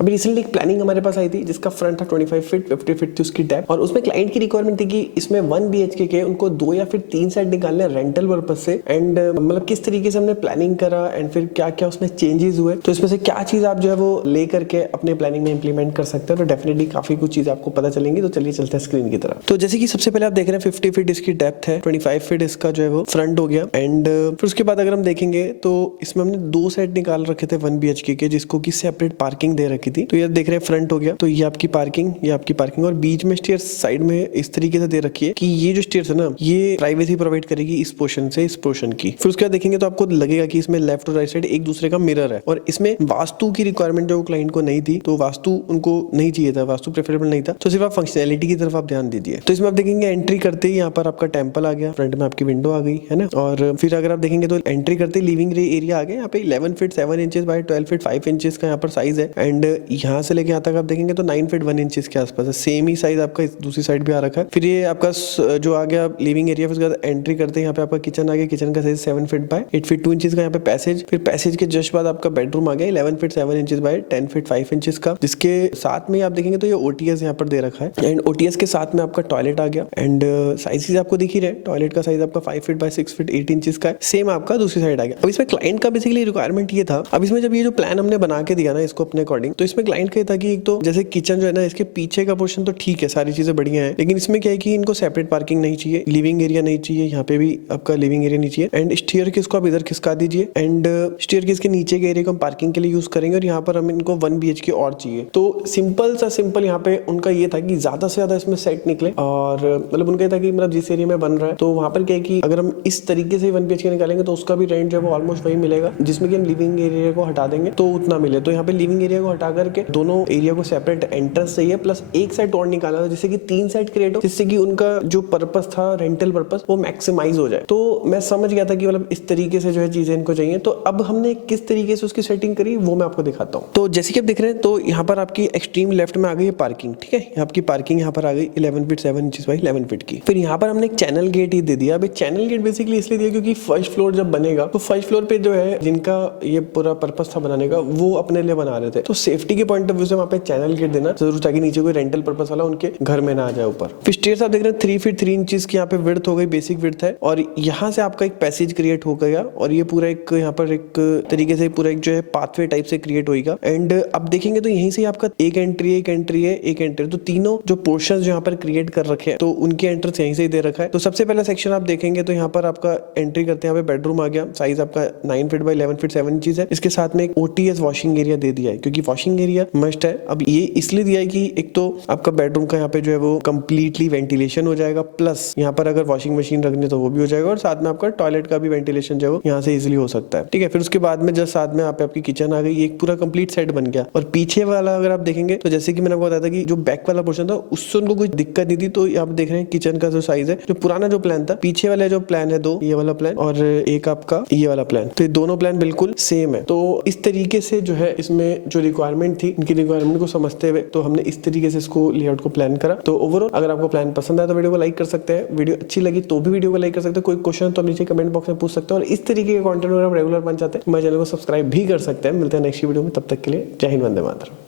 अभी रिसेंटली एक प्लानिंग हमारे पास आई थी जिसका फ्रंट था 25 फीट, 50 फीट थी उसकी डेप्थ, और उसमें क्लाइंट की रिक्वायरमेंट थी कि इसमें 1 BHK के उनको 2 या फिर 3 साइड निकालने रेंटल पर्पज से। एंड मतलब किस तरीके से हमने प्लानिंग करा एंड फिर क्या क्या उसमें चेंजेस हुए, तो इसमें से क्या चीज आप जो है वो ले करके अपने प्लानिंग में इंप्लीमेंट कर सकते हैं। तो डेफिनेटली काफी कुछ चीज आपको पता चलेंगी। तो चलिए चलते हैं स्क्रीन की तरफ। तो जैसे कि सबसे पहले आप देख रहे हैं 50 फीट इसकी डेप्थ है, 25 फीट इसका जो है वो फ्रंट हो गया। एंड फिर उसके बाद अगर हम देखेंगे तो इसमें हमने 2 साइड निकाल रखे थे 1 BHK के, जिसको की सेपरेट पार्किंग दे रखी थी। तो ये देख रहे हैं फ्रंट हो गया, तो ये आपकी पार्किंग, ये आपकी पार्किंग, और बीच में स्टेयर्स साइड में इस तरीके से दे रखी है कि ये जो स्टेयर्स है ना ये प्राइवेसी प्रोवाइड करेगी इस पोर्शन से इस पोर्शन की। फिर उसके बाद देखेंगे तो आपको लगेगा कि इसमें लेफ्ट और राइट साइड एक दूसरे का मिरर है, और इसमें वास्तु की रिक्वायरमेंट जो क्लाइंट को नहीं थी, तो वास्तु उनको नहीं चाहिए था, वास्तु प्रेफरेबल नहीं था, तो सिर्फ आप फंक्शनैलिटी की तरफ आप ध्यान दीजिए। तो इसमें आप देखेंगे एंट्री करते ही यहाँ पर आपका टेंपल आ गया, फ्रंट में आपकी विंडो आ गई है ना। और फिर अगर आप देखेंगे तो एंट्री करते ही लिविंग एरिया आ गया। यहाँ पे 11 feet 7 inches bye 12 feet 5 inches का यहाँ पर साइज है। एंड यहाँ से लेके यहाँ तक आप देखेंगे तो 9 फीट 1 इंचेस के आसपास है। सेम ही साइज आपका इस दूसरी साइड भी आ रखा है। फिर ये आपका जो आ गया लिविंग एरिया, फिर उसके बाद एंट्री करते हैं यहाँ पे आपका किचन आ गया। किचन का size 7 feet by 8 feet 2 inches का यहाँ पे पैसेज। फिर पैसेज के जस्ट बाद आपका बेडरूम आ गया 11 feet 7 inches bye 10 feet 5 inches का, जिसके साथ में आप देखेंगे तो ये OTS यहाँ पर दे रखा है। एंड OTS के साथ में आपका टॉयलेट आ गया। एंड साइज आपको दिख ही रहे, टॉयलेट का साइज आपका 5 फीट बाय 6 फीट 8 इंचेस का है। सेम आपका दूसरी साइड आ गया। अब इसमें क्लाइंट का बेसिकली रिक्वायरमेंट ये था, अब इसमें जब ये जो प्लान हमने बना के दिया ना इसको अपने अकॉर्डिंग, तो इसमें क्लाइंट का था कि एक तो जैसे किचन जो है ना इसके पीछे का पोर्शन तो ठीक है, सारी चीजें बढ़िया है, लेकिन इसमें क्या है कि इनको सेपरेट पार्किंग नहीं चाहिए, लिविंग एरिया नहीं चाहिए, यहाँ पे भी आपका लिविंग एरिया नहीं चाहिए। एंड स्टेयर केस को आप इधर खिसका दीजिए। एंड स्टेयर केस के नीचे के एरिया को हम पार्किंग के लिए यूज करेंगे, और यहाँ पर हम इनको 1 BHK और चाहिए। तो सिंपल सा सिंपल यहाँ पे उनका ये था कि ज्यादा से ज्यादा इसमें सेट निकले, और मतलब उनका था कि मतलब जिस एरिया में बन रहा है तो वहां पर क्या है कि अगर हम इस तरीके से 1 BHK निकालेंगे तो उसका भी रेंट जो है वो ऑलमोस्ट वही मिलेगा, जिसमें कि हम लिविंग एरिया को हटा देंगे तो उतना मिले। तो यहाँ पे लिविंग एरिया को हटा करके दोनों एरिया को सेपरेट एंट्रेंस चाहिए, प्लस एक साइड और निकाला था जिससे कि 3 साइड क्रिएट हो, जिससे कि उनका जो पर्पस था रेंटल पर्पस वो मैक्सिमाइज हो जाए। तो मैं समझ गया था कि मतलब इस तरीके से जो है चीजें इनको चाहिए। तो अब हमने किस तरीके से उसकी सेटिंग करी वो मैं आपको दिखाता हूँ। तो जैसे कि आप देख रहे हैं तो यहाँ पर आपकी एक्सट्रीम लेफ्ट में आ गई पार्किंग, ठीक है, आपकी पार्किंग यहाँ पर आ गई 11 फीट 7 इंचेस बाई 11 फीट की। फिर यहाँ पर हमने एक चैनल गेट ही दे दिया। अब चैनल गेट बेसिकली इसलिए दिया क्योंकि फर्स्ट फ्लोर जब बनेगा तो फर्स्ट फ्लोर पे जो है जिनका ये पूरा पर्पस था बनाने का वो अपने लिए बना रहे थे, तो सेफ्टी के पॉइंट ऑफ व्यू से वहाँ पे चैनल गेट देना जरूर, ताकि नीचे कोई रेंटल पर्पस वाला उनके घर में ना आ जाए ऊपर। फिर स्टेयर्स आप देख रहे हैं 3 फीट 3 इंचेस की यहाँ पे विड्थ हो गई, बेसिक विड्थ है, और यहाँ से आपका एक पैसेज क्रिएट हो गया, और ये पूरा एक यहाँ पर एक तरीके से पूरा एक जो है पाथवे टाइप से क्रिएट होगा। एंड अब देखेंगे तो यहीं से आपका एक एंट्री है, एक एंट्री है, एक एंट्री, तो तीनों जो पोर्शंस जो यहाँ पर क्रिएट कर रखे हैं तो उनके एंट्रेंस यहीं से ही दे रखा है। तो सबसे पहला सेक्शन आप देखेंगे तो यहाँ पर आपका एंट्री करते हैं, यहाँ पे बेडरूम आ गया, साइज आपका 9 फीट बाई 11 फीट 7 इंचेस है। इसके साथ में एक OTS वॉशिंग एरिया दे दिया है, क्योंकि वॉशिंग एरिया मस्ट है। अब ये इसलिए दिया है कि एक तो आपका बेडरूम का यहाँ पे जो है वो कंप्लीटली वेंटिलेशन हो जाएगा, प्लस यहाँ पर अगर वॉशिंग मशीन रखनी तो वो भी हो जाएगा, और साथ में आपका टॉयलेट का भी वेंटिलेशन जो है यहाँ से इजिली हो सकता है, ठीक है। फिर उसके बाद में जस्ट साथ में आपकी किचन आ गई, एक पूरा कंप्लीट सेट बन गया। और पीछे वाला अगर आप देखेंगे तो जैसे कि मैंने आपको बताया था कि जो बैक वाला पोर्शन था उससे उनको कोई दिक्कत नहीं थी, तो आप देख रहे हैं किचन का जो साइज है, जो पुराना जो प्लान था, पीछे वाला जो प्लान है 2 ये वाला प्लान और एक आपका ये वाला प्लान, तो ये दोनों प्लान बिल्कुल सेम है। तो इस तरीके से जो है इसमें जो रिक्वायरमेंट थी इनकी रिक्वायरमेंट को समझते हुए तो हमने इस तरीके से इसको लेआउट को प्लान करा। तो ओवरऑल अगर आपको प्लान पसंद आया तो वीडियो को लाइक कर सकते हैं, वीडियो अच्छी लगी तो भी वीडियो को लाइक कर सकते हैं, कोई क्वेश्चन तो नीचे कमेंट बॉक्स में पूछ सकते हैं, और इस तरीके के कंटेंट अगर आप रेगुलर बन चाहते हैं तो मेरे चैनल को सब्सक्राइब भी कर सकते हैं। मिलते हैं नेक्स्ट वीडियो में, तब तक के लिए जय हिंद, वंदे मातरम।